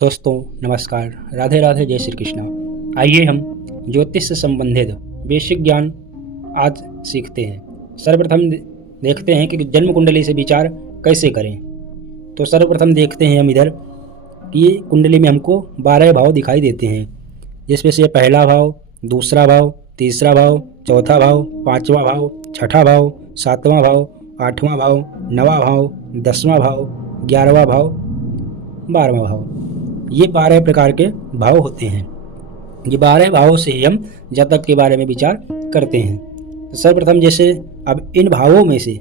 दोस्तों नमस्कार, राधे राधे, जय श्री कृष्णा। आइए हम ज्योतिष से संबंधित बेसिक ज्ञान आज सीखते हैं। सर्वप्रथम देखते हैं कि जन्म कुंडली से विचार कैसे करें। तो सर्वप्रथम देखते हैं हम इधर कि ये कुंडली में हमको 12 भाव दिखाई देते हैं, जिसमें से पहला भाव, दूसरा भाव, तीसरा भाव, चौथा भाव, पाँचवा भाव, छठा भाव, सातवां भाव, आठवां भाव, नवा भाव, 10वां भाव, 11वां भाव, 12वां भाव। ये 12 प्रकार के भाव होते हैं। ये 12 भावों से ही हम जातक के बारे में विचार करते हैं। तो सर्वप्रथम जैसे अब इन भावों में से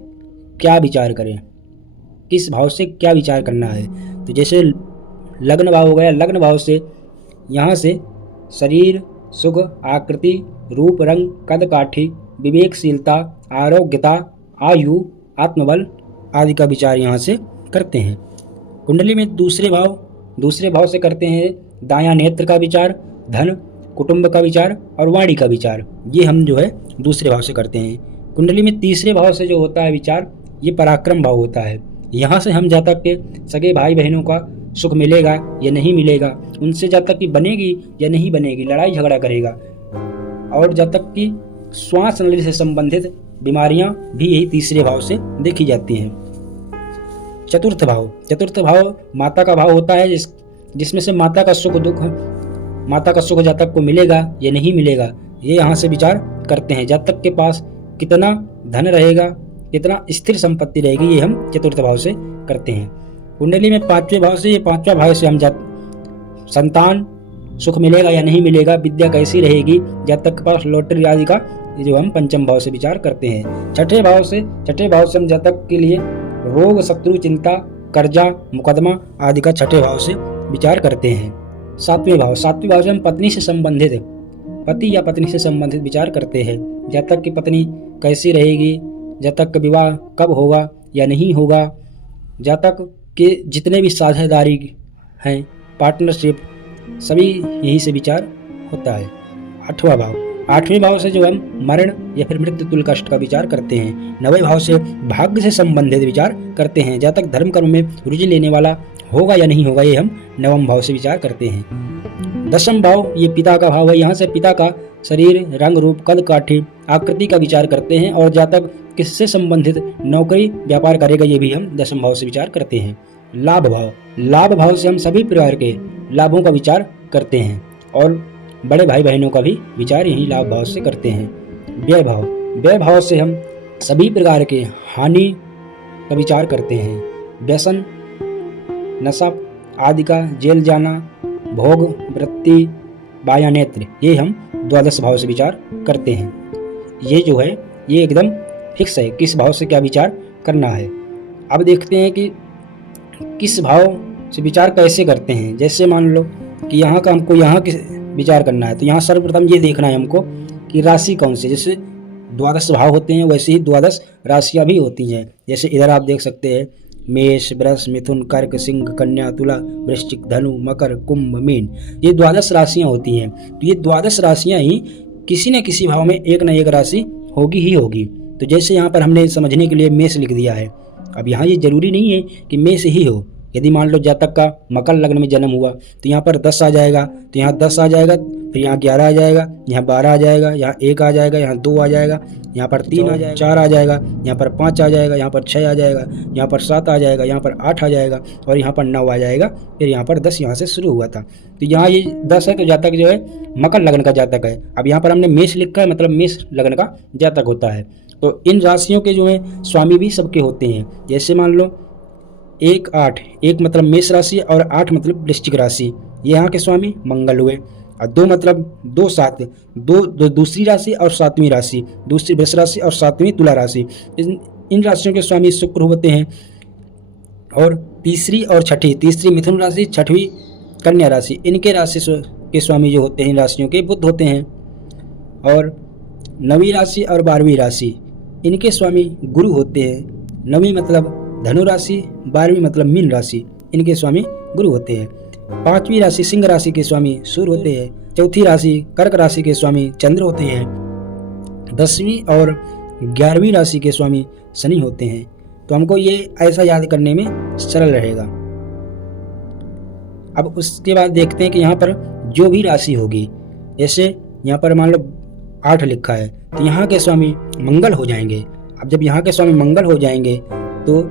क्या विचार करें, किस भाव से क्या विचार करना है। तो जैसे लग्न भाव हो गया, लग्न भाव से यहाँ से शरीर, सुख, आकृति, रूप, रंग, कद काठी, विवेकशीलता, आरोग्यता, आयु, आत्मबल आदि का विचार यहाँ से करते हैं। कुंडली में दूसरे भाव से करते हैं दायां नेत्र का विचार, धन, कुटुंब का विचार और वाणी का विचार। ये हम जो है दूसरे भाव से करते हैं। कुंडली में तीसरे भाव से जो होता है विचार, ये पराक्रम भाव होता है। यहाँ से हम जातक के सगे भाई बहनों का सुख मिलेगा या नहीं मिलेगा, उनसे जातक की बनेगी या नहीं बनेगी, लड़ाई झगड़ा करेगा। और जातक की श्वास नली से संबंधित बीमारियां भी यही तीसरे भाव से देखी जाती हैं। चतुर्थ भाव माता का भाव होता है, जिसमें से माता का सुख जातक को मिलेगा या नहीं मिलेगा, ये यहाँ से विचार करते हैं। जातक के पास कितना धन रहेगा, कितना स्थिर संपत्ति रहेगी, ये हम चतुर्थ भाव से करते हैं। कुंडली में पांचवें भाव से हम संतान सुख मिलेगा या नहीं मिलेगा, विद्या कैसी रहेगी, जातक के पास लॉटरी आदि का, ये जो हम पंचम भाव से विचार करते हैं। छठे भाव से हम जातक के लिए रोग, शत्रु, चिंता, कर्जा, मुकदमा आदि का छठे भाव से विचार करते हैं। सातवें भाव से हम पति या पत्नी से संबंधित विचार करते हैं। जातक की पत्नी कैसी रहेगी, जातक का विवाह कब होगा या नहीं होगा, जातक के जितने भी साझेदारी हैं, पार्टनरशिप, सभी यहीं से विचार होता है। आठवें भाव से जो हम मरण या फिर मृत्यु तुल्य कष्ट का विचार करते हैं। नवे भाव से भाग्य से संबंधित विचार करते हैं। जातक धर्म कर्म में रुचि लेने वाला होगा या नहीं होगा, ये हम नवम भाव से विचार करते हैं। दशम भाव ये पिता का भाव है। यहाँ से पिता का शरीर, रंग, रूप, कद काठी, आकृति का विचार करते हैं। और जातक किससे संबंधित नौकरी व्यापार करेगा, ये भी हम दशम भाव से विचार करते हैं। लाभ भाव से हम सभी प्रकार के लाभों का विचार करते हैं और बड़े भाई बहनों का भी विचार यही लाभ भाव से करते हैं। व्यय भाव से हम सभी प्रकार के हानि का विचार करते हैं। व्यसन, नशा आदि का, जेल जाना, भोग, वृत्ति, बायां नेत्र, ये हम द्वादश भाव से विचार करते हैं। ये जो है ये एकदम फिक्स है किस भाव से क्या विचार करना है। अब देखते हैं कि किस भाव से विचार कैसे करते हैं। जैसे मान लो कि यहाँ का हमको यहाँ किस विचार करना है, तो यहाँ सर्वप्रथम ये देखना है हमको कि राशि कौन सी। जैसे द्वादश भाव होते हैं वैसे ही द्वादश राशियाँ भी होती हैं। जैसे इधर आप देख सकते हैं मेष, वृष, मिथुन, कर्क, सिंह, कन्या, तुला, वृश्चिक, धनु, मकर, कुंभ, मीन, ये द्वादश राशियाँ होती हैं। तो ये द्वादश राशियाँ ही किसी न किसी भाव में एक न एक राशि होगी ही होगी। तो जैसे यहाँ पर हमने समझने के लिए मेष लिख दिया है। अब यहाँ ये जरूरी नहीं है कि मेष ही हो। यदि मान लो जातक का मकर लग्न में जन्म हुआ तो यहाँ पर 10 आ जाएगा, तो यहाँ 10 आ जाएगा, फिर यहाँ 11 आ जाएगा, यहाँ 12 आ जाएगा, यहाँ 1 आ जाएगा, यहाँ 2 आ जाएगा, यहाँ पर 3 आ जाएगा, 4 आ जाएगा, यहाँ पर 5 आ जाएगा, यहाँ पर 6 आ जाएगा, यहाँ पर 7 आ जाएगा, यहाँ पर 8 आ जाएगा और यहाँ पर 9 आ जाएगा, फिर यहाँ पर 10 यहाँ से शुरू हुआ था। तो यहाँ ये 10 है तो जातक जो है मकर लग्न का जातक है। अब यहाँ पर हमने मेष लिखा है, मतलब मेष लग्न का जातक होता है। तो इन राशियों के जो है स्वामी भी सबके होते हैं। जैसे मान लो 1, 8, 1 मतलब मेष राशि और 8 मतलब वृश्चिक राशि, ये यहाँ के स्वामी मंगल हुए। और 2 मतलब 2, 7, 2 दूसरी राशि और 7वीं राशि, दूसरी वृष राशि और 7वीं तुला राशि, इन राशियों के स्वामी शुक्र होते हैं। और तीसरी मिथुन राशि, 6वीं कन्या राशि, इनके राशि के स्वामी जो होते हैं इन राशियों के बुध होते हैं। और 9वीं राशि और 12वीं राशि, इनके स्वामी गुरु होते हैं। 9वीं मतलब धनु राशि, 12वीं मतलब मीन राशि, इनके स्वामी गुरु होते हैं। 5वीं राशि सिंह राशि के स्वामी सूर्य होते हैं। 4थी राशि कर्क राशि के स्वामी चंद्र होते हैं। 10वीं और 11वीं राशि के स्वामी शनि होते हैं। तो हमको ये ऐसा याद करने में सरल रहेगा। अब उसके बाद देखते हैं कि यहाँ पर जो भी राशि होगी, जैसे यहाँ पर मान लो 8 लिखा है, तो यहाँ के स्वामी मंगल हो जाएंगे। अब जब यहाँ के स्वामी मंगल हो जाएंगे तो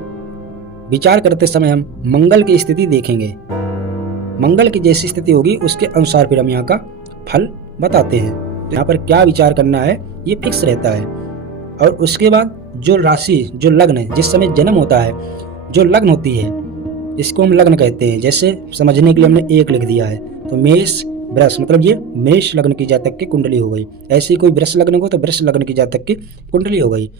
विचार करते समय हम मंगल की स्थिति देखेंगे। मंगल की जैसी स्थिति होगी उसके अनुसार फिर हम यहाँ का फल बताते हैं। तो यहाँ पर क्या विचार करना है ये फिक्स रहता है। और उसके बाद जो राशि, जो लग्न, जिस समय जन्म होता है, जो लग्न होती है, इसको हम लग्न कहते हैं। जैसे समझने के लिए हमने 1 लिख दिया है, तो मेष वृष, मतलब ये मेष लग्न की जातक की कुंडली हो गई। ऐसी कोई वृष लग्न हो तो वृष लग्न की जातक की कुंडली हो गई।